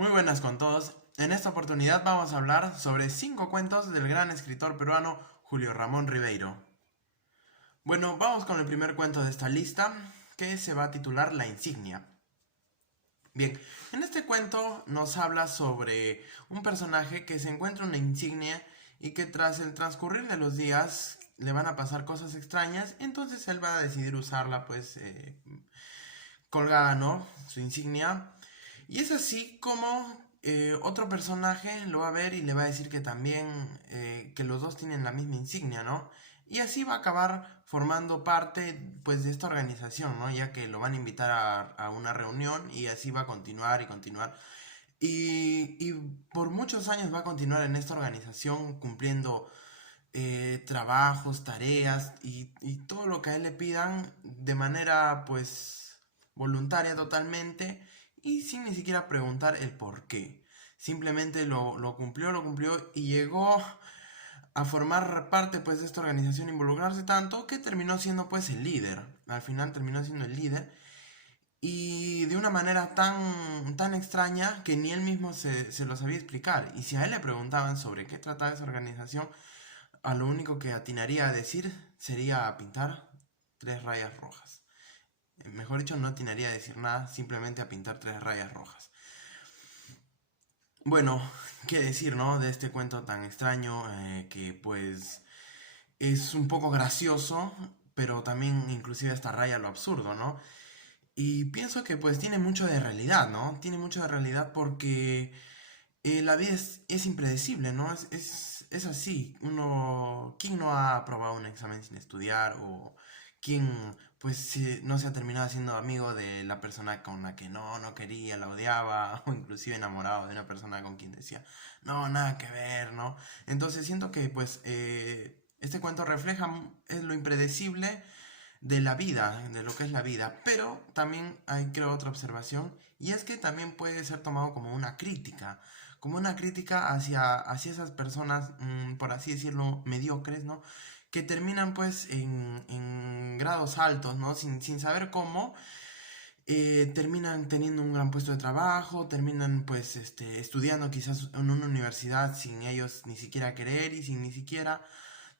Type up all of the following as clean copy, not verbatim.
Muy buenas con todos. En esta oportunidad vamos a hablar sobre 5 cuentos del gran escritor peruano Julio Ramón Ribeiro. Bueno, vamos con el primer cuento de esta lista, que se va a titular La insignia. Bien, en este cuento nos habla sobre un personaje que se encuentra una insignia y que tras el transcurrir de los días le van a pasar cosas extrañas, entonces él va a decidir usarla pues colgada, ¿no? Su insignia. Y es así como otro personaje lo va a ver y le va a decir que también, que los dos tienen la misma insignia, ¿no? Y así va a acabar formando parte, pues, de esta organización, ¿no? Ya que lo van a invitar a una reunión y así va a continuar y continuar. Y por muchos años va a continuar en esta organización cumpliendo trabajos, tareas y todo lo que a él le pidan de manera pues voluntaria totalmente y sin ni siquiera preguntar el por qué. Simplemente lo cumplió, lo cumplió y llegó a formar parte pues de esta organización, involucrarse tanto que terminó siendo pues el líder. Al final terminó siendo el líder y de una manera tan extraña que ni él mismo se lo sabía explicar. Y si a él le preguntaban sobre qué trataba esa organización, a lo único que atinaría a decir sería a pintar 3 rayas rojas. Mejor dicho, no atinaría a decir nada, simplemente a pintar 3 rayas rojas. Bueno, qué decir, ¿no? De este cuento tan extraño que pues es un poco gracioso, pero también inclusive hasta raya lo absurdo, ¿no? Y pienso que pues tiene mucho de realidad, ¿no? Tiene mucho de realidad porque la vida es impredecible, ¿no? Es así. ¿Quién no ha aprobado un examen sin estudiar? O quién, pues, no se ha terminado siendo amigo de la persona con la que no quería, la odiaba, o inclusive enamorado de una persona con quien decía, no, nada que ver, ¿no? Entonces siento que, pues, este cuento refleja es lo impredecible de la vida, de lo que es la vida. Pero también hay, creo, otra observación, y es que también puede ser tomado como una crítica hacia esas personas, por así decirlo, mediocres, ¿no? Que terminan pues en grados altos, ¿no? Sin saber cómo, terminan teniendo un gran puesto de trabajo, terminan pues estudiando quizás en una universidad sin ellos ni siquiera querer y sin ni siquiera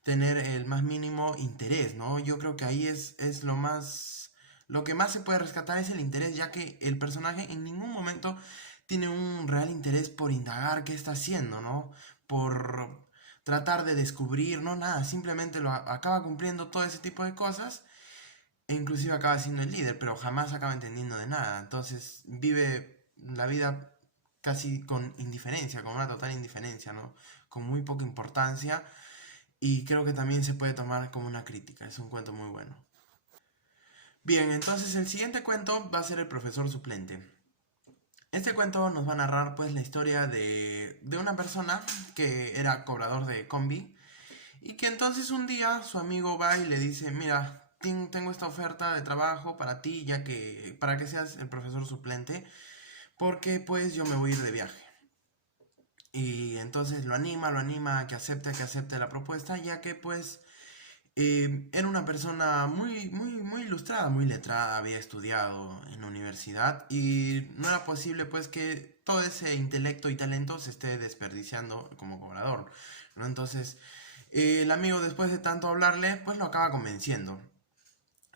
tener el más mínimo interés, ¿no? Yo creo que ahí es lo que más se puede rescatar es el interés, ya que el personaje en ningún momento tiene un real interés por indagar qué está haciendo, ¿no? Por tratar de descubrir, no, nada, simplemente acaba cumpliendo todo ese tipo de cosas e inclusive acaba siendo el líder, pero jamás acaba entendiendo de nada. Entonces vive la vida casi con indiferencia, con una total indiferencia, ¿no? Con muy poca importancia y creo que también se puede tomar como una crítica. Es un cuento muy bueno. Bien, entonces el siguiente cuento va a ser El profesor suplente. Este cuento nos va a narrar pues la historia de una persona que era cobrador de combi y que entonces un día su amigo va y le dice, mira, tengo esta oferta de trabajo para ti, ya que para que seas el profesor suplente, porque pues yo me voy a ir de viaje. Y entonces lo anima a que acepte la propuesta, ya que pues era una persona muy ilustrada, muy letrada, había estudiado en la universidad y no era posible pues que todo ese intelecto y talento se esté desperdiciando como cobrador, ¿no? Entonces el amigo después de tanto hablarle pues lo acaba convenciendo.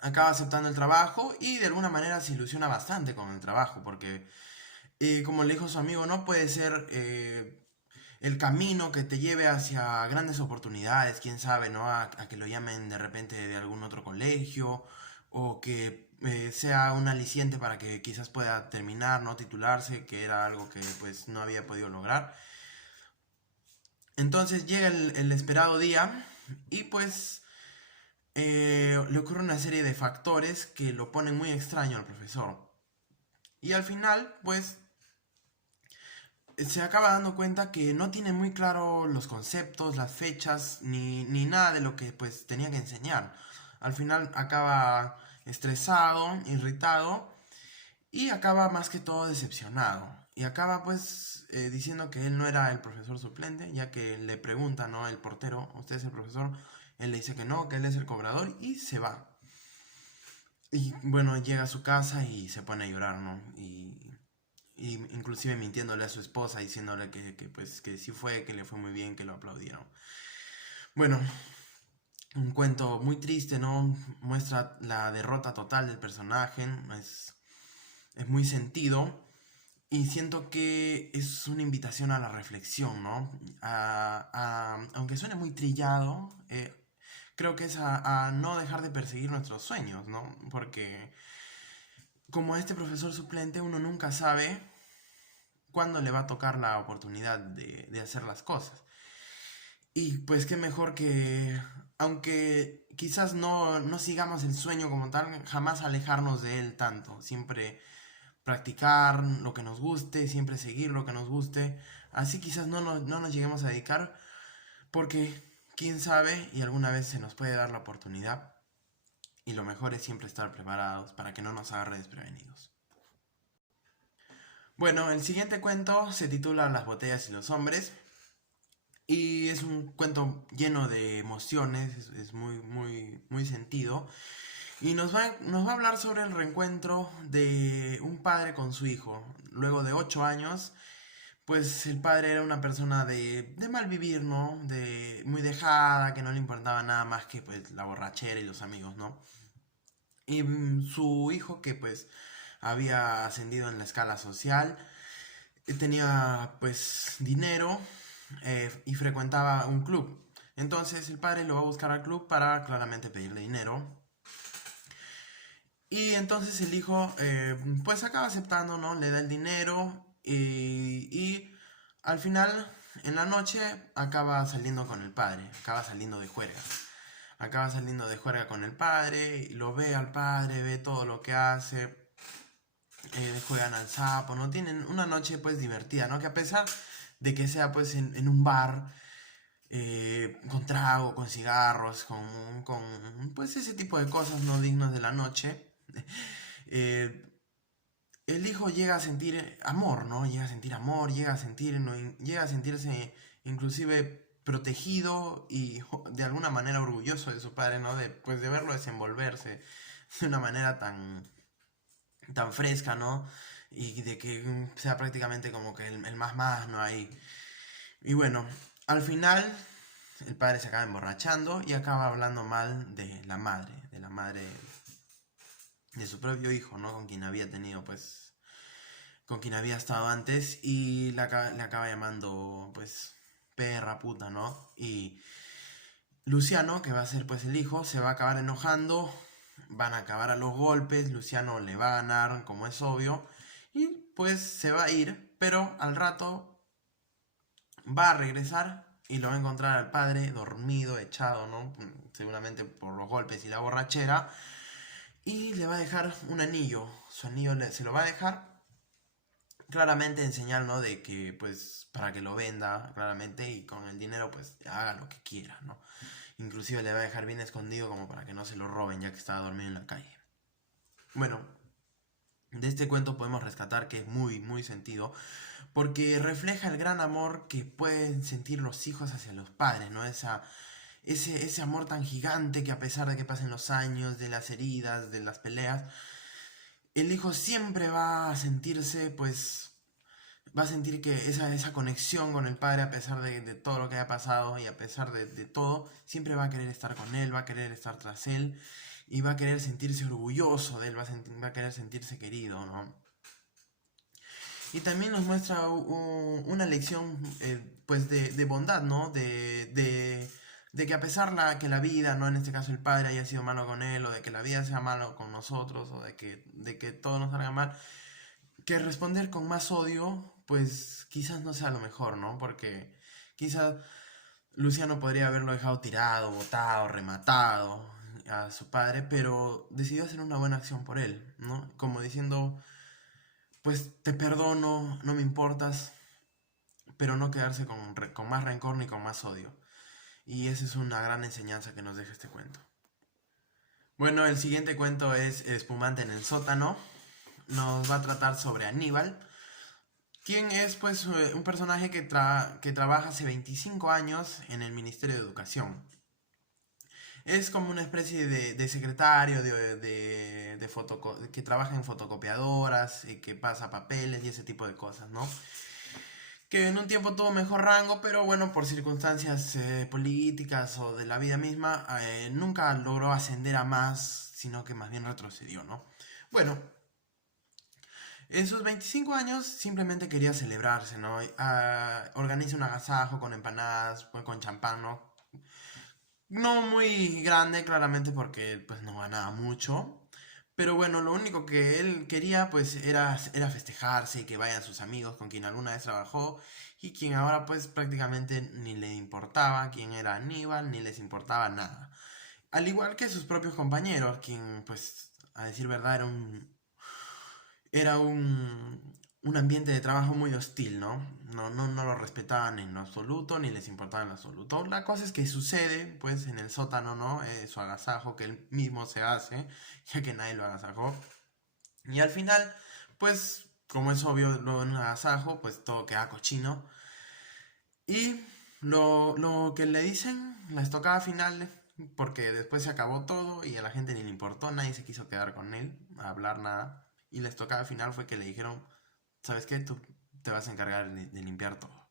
Acaba aceptando el trabajo y de alguna manera se ilusiona bastante con el trabajo porque como le dijo su amigo, no puede ser el camino que te lleve hacia grandes oportunidades, quién sabe, ¿no? A que lo llamen de repente de algún otro colegio o que sea un aliciente para que quizás pueda terminar, ¿no? Titularse, que era algo que pues no había podido lograr. Entonces llega el esperado día y pues le ocurre una serie de factores que lo ponen muy extraño al profesor. Y al final, pues se acaba dando cuenta que no tiene muy claro los conceptos, las fechas, ni nada de lo que pues tenía que enseñar. Al final acaba estresado, irritado y acaba más que todo decepcionado. Y acaba pues diciendo que él no era el profesor suplente, ya que le pregunta, ¿no? El portero, ¿usted es el profesor? Él le dice que no, que él es el cobrador y se va. Y bueno, llega a su casa y se pone a llorar, ¿no? y inclusive mintiéndole a su esposa, diciéndole pues, que sí fue, que le fue muy bien, que lo aplaudieron. Bueno, un cuento muy triste, ¿no? Muestra la derrota total del personaje, es muy sentido. Y siento que es una invitación a la reflexión, ¿no? Aunque suene muy trillado, creo que es a no dejar de perseguir nuestros sueños, ¿no? Porque como este profesor suplente, uno nunca sabe cuándo le va a tocar la oportunidad de hacer las cosas. Y pues qué mejor que, aunque quizás no sigamos el sueño como tal, jamás alejarnos de él tanto. Siempre practicar lo que nos guste, siempre seguir lo que nos guste. Así quizás no nos lleguemos a dedicar porque quién sabe y alguna vez se nos puede dar la oportunidad. Y lo mejor es siempre estar preparados para que no nos agarre desprevenidos. Bueno, el siguiente cuento se titula Las botellas y los hombres. Y es un cuento lleno de emociones, es muy sentido. Y nos va a hablar sobre el reencuentro de un padre con su hijo. Luego de 8 años, pues el padre era una persona de mal vivir, ¿no? De muy dejada, que no le importaba nada más que pues la borrachera y los amigos, ¿no? Y su hijo, que pues había ascendido en la escala social, tenía pues dinero, y frecuentaba un club. Entonces el padre lo va a buscar al club para claramente pedirle dinero. Y entonces el hijo pues acaba aceptando, ¿no? Le da el dinero y al final, en la noche, acaba saliendo con el padre, acaba saliendo de juerga. Acaba saliendo de juerga con el padre, y lo ve al padre, ve todo lo que hace, juegan al sapo, ¿no? Tienen una noche pues divertida, ¿no? Que a pesar de que sea pues en un bar, con trago, con cigarros, con pues ese tipo de cosas no dignas de la noche, eh, el hijo llega a sentir amor, ¿no? Llega a sentir amor, llega a sentir, ¿no? Llega a sentirse inclusive protegido y de alguna manera orgulloso de su padre, ¿no? De, pues, de verlo desenvolverse de una manera tan fresca, ¿no? Y de que sea prácticamente como que el más, ¿no? Ahí. Y bueno, al final el padre se acaba emborrachando y acaba hablando mal de la madre de su propio hijo, ¿no? Con quien había tenido, pues, con quien había estado antes y le acaba llamando, pues, perra, puta, ¿no? Y Luciano, que va a ser, pues, el hijo, se va a acabar enojando, van a acabar a los golpes, Luciano le va a ganar, como es obvio, y pues se va a ir, pero al rato va a regresar y lo va a encontrar al padre dormido, echado, ¿no? Seguramente por los golpes y la borrachera. Y le va a dejar un anillo. Su anillo se lo va a dejar claramente en señal, ¿no? De que, pues, para que lo venda claramente y con el dinero, pues, haga lo que quiera, ¿no? Inclusive le va a dejar bien escondido como para que no se lo roben ya que estaba dormido en la calle. Bueno, de este cuento podemos rescatar que es muy sentido porque refleja el gran amor que pueden sentir los hijos hacia los padres, ¿no? Ese amor tan gigante que a pesar de que pasen los años, de las heridas, de las peleas, el hijo siempre va a sentirse, pues, va a sentir que esa conexión con el padre, a pesar de todo lo que haya pasado y a pesar de todo, siempre va a querer estar con él, va a querer estar tras él y va a querer sentirse orgulloso de él, va a querer sentirse querido, ¿no? Y también nos muestra una lección, pues, de bondad, ¿no? De que a pesar que la vida, ¿no? En este caso el padre haya sido malo con él, o de que la vida sea malo con nosotros, o de que todo nos salga mal, que responder con más odio, pues quizás no sea lo mejor, ¿no? Porque quizás Luciano podría haberlo dejado tirado, botado, rematado a su padre, pero decidió hacer una buena acción por él, ¿no? Como diciendo, pues te perdono, no me importas, pero no quedarse con más rencor ni con más odio. Y esa es una gran enseñanza que nos deja este cuento. Bueno, el siguiente cuento es Espumante en el sótano. Nos va a tratar sobre Aníbal, quien es pues un personaje que trabaja hace 25 años en el Ministerio de Educación. Es como una especie de secretario que trabaja en fotocopiadoras, y que pasa papeles y ese tipo de cosas, ¿no? Que en un tiempo tuvo mejor rango, pero bueno, por circunstancias políticas o de la vida misma, nunca logró ascender a más, sino que más bien retrocedió, ¿no? Bueno, en sus 25 años simplemente quería celebrarse, ¿no? Organiza un agasajo con empanadas, pues, con champán, ¿no? No muy grande, claramente, porque pues no ganaba mucho. Pero bueno, lo único que él quería pues era festejarse y que vayan sus amigos con quien alguna vez trabajó y quien ahora pues prácticamente ni le importaba quién era Aníbal, ni les importaba nada. Al igual que sus propios compañeros, quien pues a decir verdad era un ambiente de trabajo muy hostil, ¿no? No lo respetaban en lo absoluto, ni les importaba en lo absoluto. La cosa es que sucede, pues, en el sótano, ¿no? Su agasajo que él mismo se hace, ya que nadie lo agasajó. Y al final, pues, como es obvio, luego en un agasajo, pues todo queda cochino. Y lo que le dicen, la estocada final, porque después se acabó todo y a la gente ni le importó, nadie se quiso quedar con él, a hablar nada. Y la estocada final fue que le dijeron, ¿sabes qué? Tú te vas a encargar de limpiar todo.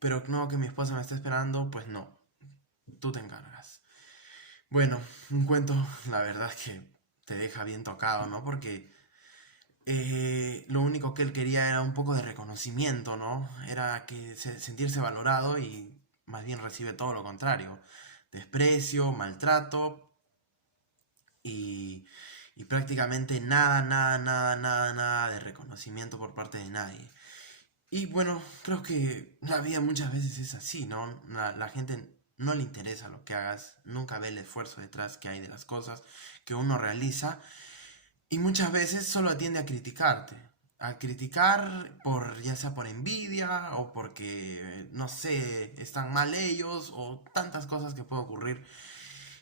Pero no, que mi esposa me está esperando, pues no, tú te encargas. Bueno, un cuento, la verdad que te deja bien tocado, ¿no? Porque lo único que él quería era un poco de reconocimiento, ¿no? Era que sentirse valorado y más bien recibe todo lo contrario. Desprecio, maltrato y, y prácticamente nada de reconocimiento por parte de nadie. Y bueno, creo que la vida muchas veces es así, ¿no? La gente no le interesa lo que hagas, nunca ve el esfuerzo detrás que hay de las cosas que uno realiza y muchas veces solo atiende a criticarte. A criticar por, ya sea por envidia o porque, no sé, están mal ellos o tantas cosas que puede ocurrir.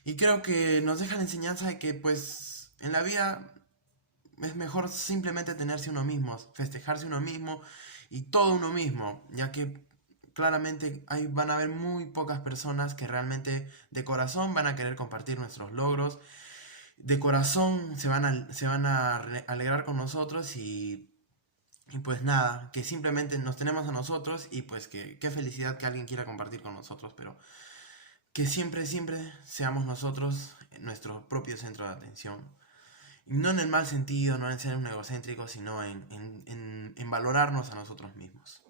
Y creo que nos deja la enseñanza de que pues en la vida es mejor simplemente tenerse uno mismo, festejarse uno mismo y todo uno mismo, ya que claramente van a haber muy pocas personas que realmente de corazón van a querer compartir nuestros logros, de corazón se van a alegrar con nosotros y pues nada, que simplemente nos tenemos a nosotros y pues que qué felicidad que alguien quiera compartir con nosotros, pero que siempre seamos nosotros nuestro propio centro de atención. No en el mal sentido, no en ser un egocéntrico, sino en valorarnos a nosotros mismos.